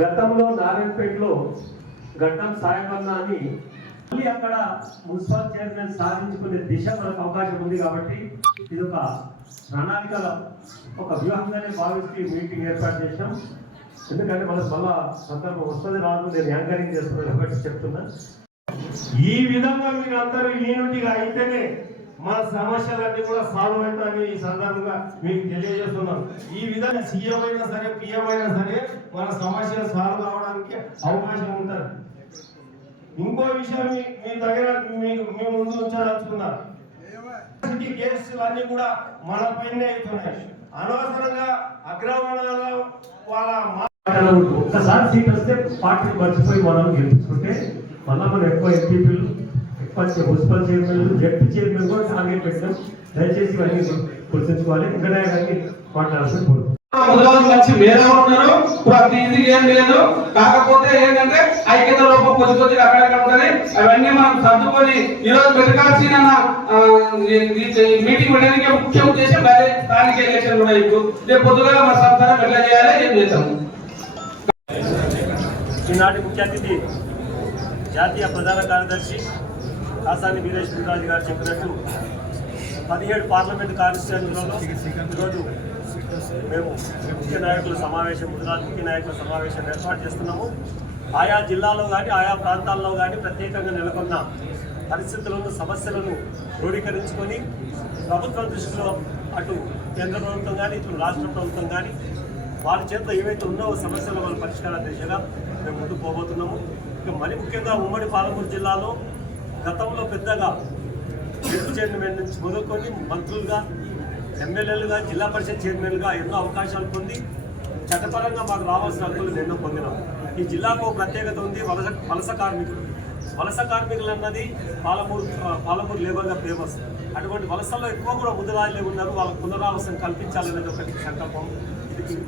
గతంలో నారాయణపేటలో గడ్డం సాయమన్న అని మళ్ళీ అక్కడ మున్సిపల్ చైర్మన్ సాధించుకునే దిశ మనకు అవకాశం ఉంది కాబట్టి ఇది ఒక ప్రణాళికల ఒక వ్యూహంగానే భావిస్తూ మీటింగ్ ఏర్పాటు చేశాం. ఎందుకంటే మనకు మళ్ళా సందర్భం వస్తుంది రాదు, నేను యాంకరింగ్ చేస్తున్నాను ఒకటి చెప్తున్నా. ఈ విధంగా మీరు అందరూ యూనిటీగా అయితేనే మన సమస్యలన్నీ కూడా సాల్వ్ అవుతాయని ఈ సందర్భంగా మీకు తెలియజేస్తున్నాం. ఈ విధంగా సీఎం అయినా సరే పిఎం అయినా సరే మన సమస్యలు సాల్వ్ కావడానికి అవకాశం ఉంటుంది. ఇంకో విషయం మీ దగ్గర మీ ముందు ఉంచాలనుకున్నారు, కేసులు అన్ని కూడా మన పైనే అవుతున్నాయి. అనవసరంగా అగ్రవర్ణాల వాళ్ళ ఒక్కసారి సీట్ వస్తే పార్టీ మర్చిపోయి మనం గెలుచుకుంటే మళ్ళీ మనం ఎక్కువ ఎంపీపీలు మున్సిపల్ చైర్మన్ జడ్పీ చైర్మన్ కూడా టార్గెట్ పెట్టాం. దయచేసి ఇవన్నీ గుర్తుంచుకోవాలి. ఇంకా మాట్లాడాల్సిన మంచి వేరే ఉన్నారు, ఏం లేదు. కాకపోతే ఏంటంటే ఐక్యత లోపం కొద్ది కొద్దిగా అక్కడక్కడ ఉంటుంది. అవన్నీ మనం సర్దుకొని ఈరోజు మెదకాల్సిన మీటింగ్ పెట్టడానికి ముఖ్య ఉద్దేశం అదే స్థానిక ఎలక్షన్ కూడా ఇప్పుడు రేపు పొద్దుగా మన సంస్థానం ఎట్లా చేయాలి ఏం చేస్తాము. ఈనాటి ముఖ్య అతిథి జాతీయ ప్రధాన కార్యదర్శి కాసాని వీరేష్ ముదిరాజు గారు చెప్పినట్టు 17 పార్లమెంటు కాన్స్టిట్యూన్సీలలో ఈరోజు మేము ముఖ్య నాయకుల సమావేశం ముఖ్య నాయకుల సమావేశం ఏర్పాటు చేస్తున్నాము. ఆయా జిల్లాలో కానీ ఆయా ప్రాంతాల్లో కానీ ప్రత్యేకంగా నెలకొన్న పరిస్థితులను సమస్యలను క్రోడీకరించుకొని ప్రభుత్వం దృష్టిలో అటు కేంద్ర ప్రభుత్వం కానీ ఇటు రాష్ట్ర ప్రభుత్వం కానీ వారి చేతిలో ఏవైతే ఉన్నావో సమస్యల వాళ్ళ పరిష్కార దిశగా మేము ముందుకు పోబోతున్నాము. ఇక మరి ముఖ్యంగా ఉమ్మడి పాలమూరు జిల్లాలో గతంలో పెద్దగా జడ్పీ చైర్మన్ నుంచి మొదలుకొని మంత్రులుగా ఎమ్మెల్యేలుగా జిల్లా పరిషత్ చైర్మన్గా ఎన్నో అవకాశాలు పొంది చట్టపరంగా మాకు రావాల్సిన హక్కులు ఎన్నో పొందినాం. ఈ జిల్లాకు ప్రత్యేకత ఉంది. వలస కార్మికులు అన్నది పాలమూరు లేబర్గా ఫేమస్. అటువంటి వలసల్లో ఎక్కువ కూడా ముద్దురాజులే ఉన్నారు. వాళ్ళకు పునరావాసం కల్పించాలనేది ఒకటి సంకల్పం.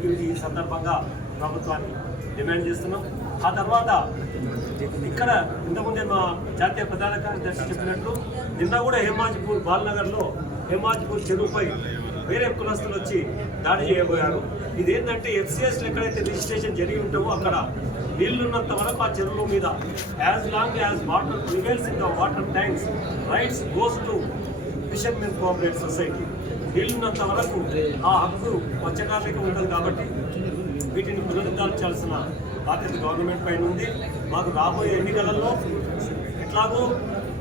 ఇది ఈ సందర్భంగా ప్రభుత్వాన్ని డిమాండ్ చేస్తున్నాం. ఆ తర్వాత ఇక్కడ ఇంతకుముందే మా జాతీయ ప్రధాన కార్యదర్శి చెప్పినట్లు నిన్న కూడా హేమాజ్పూర్ బాల్నగర్లో హేమాజ్పూర్ చెరువుపై వేరే కులస్తులు వచ్చి దాడి చేయబోయారు. ఇదేంటంటే ఎఫ్సిఎస్లు ఎక్కడైతే రిజిస్ట్రేషన్ జరిగి ఉంటామో అక్కడ నీళ్లున్నంత వరకు ఆ చెరువుల మీద as long as water prevails in the water tanks rights goes to fishermen cooperative society. నీళ్లున్నంత వరకు ఆ హక్కు మత్స్యకారులకు ఉండదు. కాబట్టి వీటిని పునరుద్ధరించాల్సిన బాధ్యత గవర్నమెంట్ పైన ఉంది. మాకు రాబోయే ఎన్నికలలో ఎట్లాగో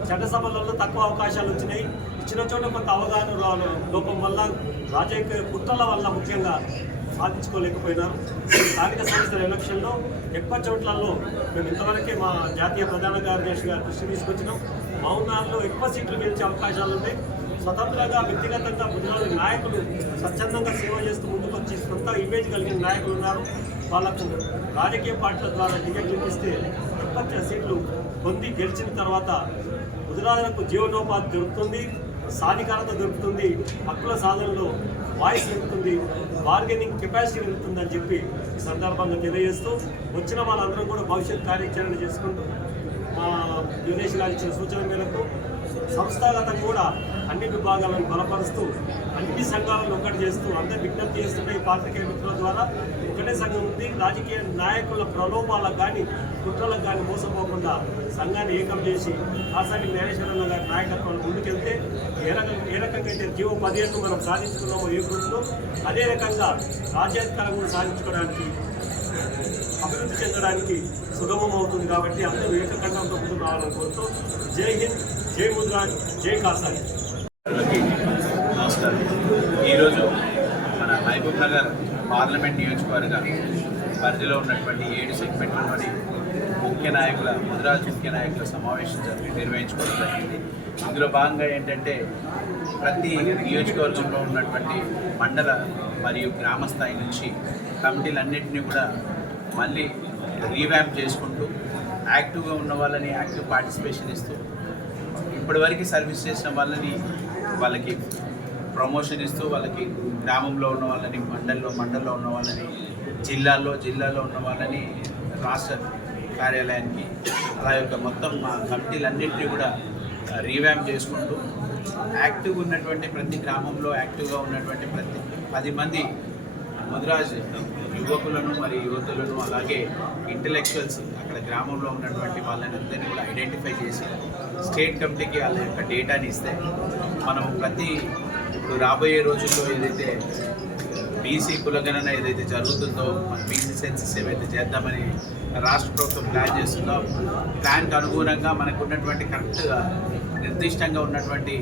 చట్టసభలలో తక్కువ అవకాశాలు వచ్చినాయి. ఇచ్చిన చోట కొంత అవగాహన లోపం వల్ల రాజకీయ కుట్రల వల్ల ముఖ్యంగా సాధించుకోలేకపోయినారు. స్థానిక సంస్థల ఎలక్షన్లో ఎక్కువ చోట్లలో మేము ఇంతవరకే మా జాతీయ ప్రధాన కార్యదర్శి గారి దృష్టి తీసుకొచ్చినాం. మౌనాల్లో ఎక్కువ సీట్లు గెలిచే అవకాశాలు ఉన్నాయి. స్వతంత్రంగా వ్యక్తిగతంగా ముద్రాలు నాయకులు స్వచ్ఛందంగా సేవ చేస్తూ ముందుకు వచ్చి సొంత ఇమేజ్ కలిగిన నాయకులు ఉన్నారు. వాళ్ళకు రాజకీయ పార్టీల ద్వారా టికెట్లు ఇస్తే ఎక్కువ సీట్లు పొంది గెలిచిన తర్వాత ముద్రాలకు జీవనోపాధి దొరుకుతుంది, సాధికారత దొరుకుతుంది, హక్కుల సాధనలో వాయిస్ పెరుగుతుంది, బార్గెనింగ్ కెపాసిటీ పెరుగుతుందని చెప్పి ఈ సందర్భంగా తెలియజేస్తూ వచ్చిన వాళ్ళందరం కూడా భవిష్యత్ కార్యాచరణ చేసుకుంటూ మా యునేష్ గారు ఇచ్చిన సూచన మేరకు సంస్థాగతంగా కూడా అన్ని విభాగాలను బలపరుస్తూ అన్ని సంఘాలను ఒకటి చేస్తూ అందరూ విజ్ఞప్తి చేస్తున్న ఈ పాత్రికేయ మిత్రుల ద్వారా ఒకటే సంఘం ఉంది. రాజకీయ నాయకుల ప్రలోభాలకు కానీ కుట్రలకు కానీ మోసపోకుండా సంఘాన్ని ఏకం చేసి కాసాని జ్ఞానేశ్వరరావు గారి నాయకత్వాన్ని ముందుకెళ్తే ఏ రకంగా అయితే జీవో 17 మనం సాధించుకున్నామో ఏ గ్రూప్లో అదే రకంగా రాజ్యాధికారం కూడా సాధించుకోవడానికి అభివృద్ధి చెందడానికి సుగమం అవుతుంది. కాబట్టి అందరూ ఏకకంఠంతో ముందుకు రావాలని కోరుతూ జై హింద్, జై ముద్రాజ్, జై కాసాని. నమస్కారం. ఈరోజు మన మహబూబ్ నగర్ పార్లమెంట్ నియోజకవర్గ పరిధిలో ఉన్నటువంటి 7 సెగ్మెంట్లలోని ముద్రాజ్ ముఖ్య నాయకుల సమావేశం నిర్వహించుకోవడం జరిగింది. ఇందులో భాగంగా ఏంటంటే ప్రతి నియోజకవర్గంలో ఉన్నటువంటి మండల మరియు గ్రామ స్థాయి నుంచి కమిటీలన్నింటినీ కూడా మళ్ళీ రీవ్యాంప్ చేసుకుంటూ యాక్టివ్గా ఉన్న వాళ్ళని యాక్టివ్ పార్టిసిపేషన్ ఇస్తూ ఇప్పటివరకు సర్వీస్ చేసిన వాళ్ళకి ప్రమోషన్ ఇస్తూ వాళ్ళకి గ్రామంలో ఉన్న వాళ్ళని మండల్లో ఉన్న వాళ్ళని జిల్లాలో ఉన్న వాళ్ళని రాష్ట్ర కార్యాలయానికి అలా యొక్క మొత్తం మా కమిటీలన్నింటినీ కూడా రీవ్యాంప్ చేసుకుంటూ యాక్టివ్గా ఉన్నటువంటి ప్రతి గ్రామంలో యాక్టివ్గా ఉన్నటువంటి ప్రతి 10 మంది ముదిరాజ్ యువకులను మరియు యువతులను అలాగే ఇంటలెక్చువల్స్ అక్కడ గ్రామంలో ఉన్నటువంటి వాళ్ళని అందరినీ కూడా ఐడెంటిఫై చేసి స్టేట్ కమిటీకి వాళ్ళ యొక్క డేటాని ఇస్తే మనం ఇప్పుడు రాబోయే రోజుల్లో ఏదైతే బీసీ కులగణన ఏదైతే జరుగుతుందో మన బీసీ సెన్సెస్ ఏవైతే చేద్దామని రాష్ట్ర ప్రభుత్వం ప్లాన్ చేస్తుందో ప్లాన్కి అనుగుణంగా మనకు ఉన్నటువంటి కరెక్ట్గా నిర్దిష్టంగా ఉన్నటువంటి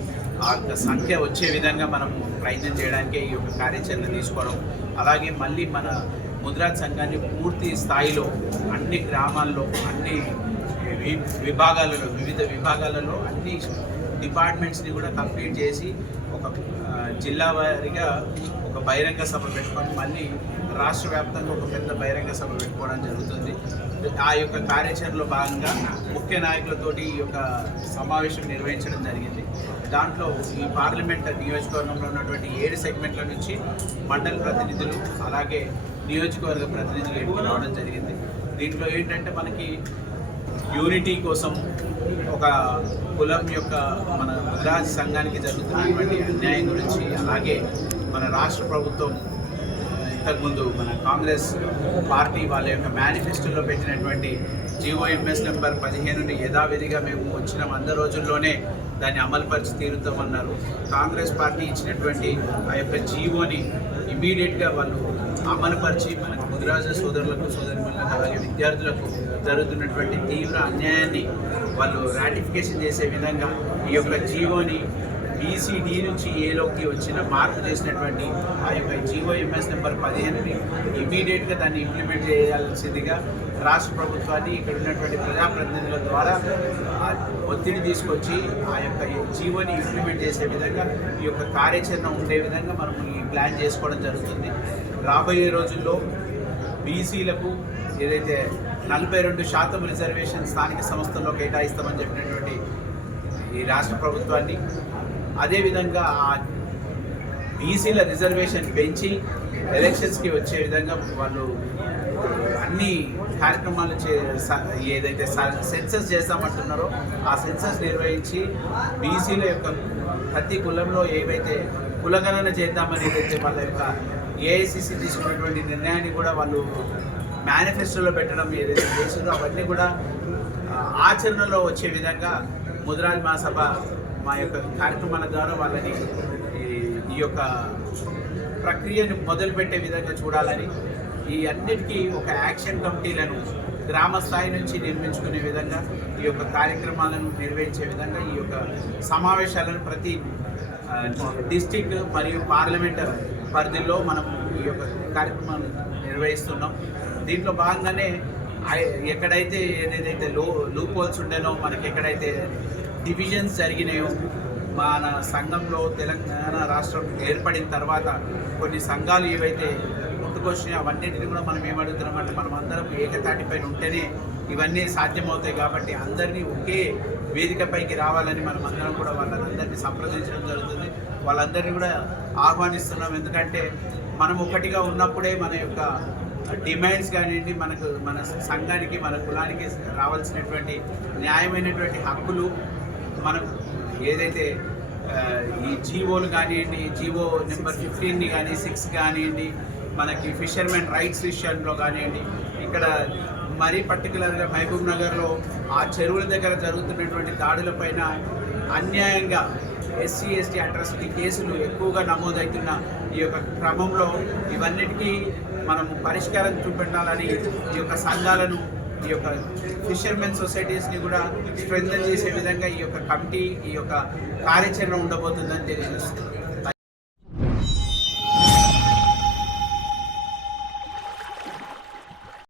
ఆ యొక్క సంఖ్య వచ్చే విధంగా మనం ప్రయత్నం చేయడానికి ఈ యొక్క కార్యాచరణ తీసుకోవడం, అలాగే మళ్ళీ మన ముద్రాజ్ సంఘాన్ని పూర్తి స్థాయిలో అన్ని గ్రామాల్లో అన్ని వివిధ విభాగాలలో అన్ని డిపార్ట్మెంట్స్ని కూడా కంప్లీట్ చేసి ఒక జిల్లా వారీగా ఒక బహిరంగ సభ పెట్టుకొని మళ్ళీ రాష్ట్ర వ్యాప్తంగా ఒక పెద్ద బహిరంగ సభ పెట్టుకోవడం జరుగుతుంది. ఆ యొక్క కార్యాచరణలో భాగంగా ముఖ్య నాయకులతోటి ఈ యొక్క సమావేశం నిర్వహించడం జరిగింది. దాంట్లో ఈ పార్లమెంట్ నియోజకవర్గంలో ఉన్నటువంటి 7 సెగ్మెంట్ల నుంచి మండల ప్రతినిధులు అలాగే నియోజకవర్గ ప్రతినిధులు ఎన్నిక రావడం జరిగింది. దీంట్లో ఏంటంటే మనకి యూనిటీ కోసం ఒక కులం యొక్క మన ముద్రాజ్ సంఘానికి జరుగుతున్నటువంటి అన్యాయం గురించి, అలాగే మన రాష్ట్ర ప్రభుత్వం ఇంతకుముందు మన కాంగ్రెస్ పార్టీ వాళ్ళ యొక్క మేనిఫెస్టోలో పెట్టినటువంటి జీఓఎంఎస్ నెంబర్ 15ని యథావిధిగా మేము వచ్చిన 100 రోజుల్లోనే దాన్ని అమలుపరిచి తీరుతామన్నారు. కాంగ్రెస్ పార్టీ ఇచ్చినటువంటి ఆ యొక్క జీవోని ఇమీడియట్గా వాళ్ళు అమలుపరిచి మనకు ముదిరాజ సోదరులకు సోదరిమణులకు అలాగే విద్యార్థులకు జరుగుతున్నటువంటి తీవ్ర అన్యాయాన్ని వాళ్ళు రాటిఫికేషన్ చేసే విధంగా ఈ యొక్క జీవోని బీసీడీ నుంచి ఏలోకి వచ్చిన మార్పు చేసినటువంటి ఆ యొక్క జీఓఎంఎస్ నెంబర్ 15ని ఇమీడియట్గా దాన్ని ఇంప్లిమెంట్ చేయాల్సిందిగా రాష్ట్ర ప్రభుత్వాన్ని ఇక్కడ ఉన్నటువంటి ప్రజాప్రతినిధుల ద్వారా ఒత్తిడి తీసుకొచ్చి ఆ యొక్క జీవోని ఇంప్లిమెంట్ చేసే విధంగా ఈ యొక్క కార్యాచరణ ఉండే విధంగా మనం ఈ ప్లాన్ చేసుకోవడం జరుగుతుంది. రాబోయే రోజుల్లో బీసీలకు ఏదైతే 42% రిజర్వేషన్ స్థానిక సంస్థల్లో కేటాయిస్తామని చెప్పినటువంటి ఈ రాష్ట్ర ప్రభుత్వాన్ని అదేవిధంగా ఆ బీసీల రిజర్వేషన్ పెంచి ఎలక్షన్స్కి వచ్చే విధంగా వాళ్ళు అన్ని కార్యక్రమాలు ఏదైతే సెన్సస్ చేస్తామంటున్నారో ఆ సెన్సస్ నిర్వహించి బీసీల యొక్క ప్రతి కులంలో ఏవైతే కులగణన చేద్దామని ఏదైతే వాళ్ళ యొక్క ఏఐసిసి తీసుకున్నటువంటి నిర్ణయాన్ని కూడా వాళ్ళు మేనిఫెస్టోలో పెట్టడం ఏదైతే చేసిందో అవన్నీ కూడా ఆచరణలో వచ్చే విధంగా ముదిరాజ్ మహాసభ మా యొక్క కార్యక్రమాల ద్వారా వాళ్ళని ఈ యొక్క ప్రక్రియను మొదలుపెట్టే విధంగా చూడాలని, ఈ అన్నిటికీ ఒక యాక్షన్ కమిటీలను గ్రామ స్థాయి నుంచి నిర్మించుకునే విధంగా ఈ యొక్క కార్యక్రమాలను నిర్వహించే విధంగా ఈ యొక్క సమావేశాలను ప్రతి డిస్ట్రిక్ట్ మరియు పార్లమెంట్ పరిధిలో మనం ఈ యొక్క కార్యక్రమాలు నిర్వహిస్తున్నాం. దీంట్లో భాగంగానే ఎక్కడైతే ఏదైతే లూప్ హోల్స్ ఉండేనో, మనకి ఎక్కడైతే డివిజన్స్ జరిగినాయో, మన సంఘంలో తెలంగాణ రాష్ట్రం ఏర్పడిన తర్వాత కొన్ని సంఘాలు ఏవైతే పుట్టుకొచ్చినాయో అవన్నింటినీ కూడా మనం ఏమడుగుతున్నామంటే మనం అందరం ఏకతాటిపైన ఉంటేనే ఇవన్నీ సాధ్యమవుతాయి. కాబట్టి అందరినీ ఒకే వేదికపైకి రావాలని మనం అందరం కూడా వాళ్ళందరినీ సంప్రదించడం జరుగుతుంది. వాళ్ళందరినీ కూడా ఆహ్వానిస్తున్నాం. ఎందుకంటే మనం ఒకటిగా ఉన్నప్పుడే మన యొక్క డిమాండ్స్ కానివ్వండి, మన సంఘానికి మన కులానికి రావాల్సినటువంటి న్యాయమైనటువంటి హక్కులు మనం ఏదైతే ఈ జీవోలు కానివ్వండి, జీవో నెంబర్ 15ని కానీ 6 కానివ్వండి, మనకి ఫిషర్మెన్ రైట్స్ విషయంలో కానివ్వండి, ఇక్కడ మరీ పర్టికులర్గా మహబూబ్ నగర్లో ఆ చెరువుల దగ్గర జరుగుతున్నటువంటి దాడులపైన అన్యాయంగా ఎస్సీ ఎస్టీ అట్రాసిటీ కేసులు ఎక్కువగా నమోదవుతున్న ఈ యొక్క క్రమంలో ఇవన్నిటికీ మనము పరిష్కారం చూపెట్టాలని ఈ యొక్క సంఘాలను, ఈ యొక్క ఫిషర్మెన్ సొసైటీస్ని కూడా స్ట్రెంథన్ చేసే విధంగా ఈ యొక్క కమిటీ, ఈ యొక్క కార్యాచరణ ఉండబోతుందని తెలియజేస్తుంది.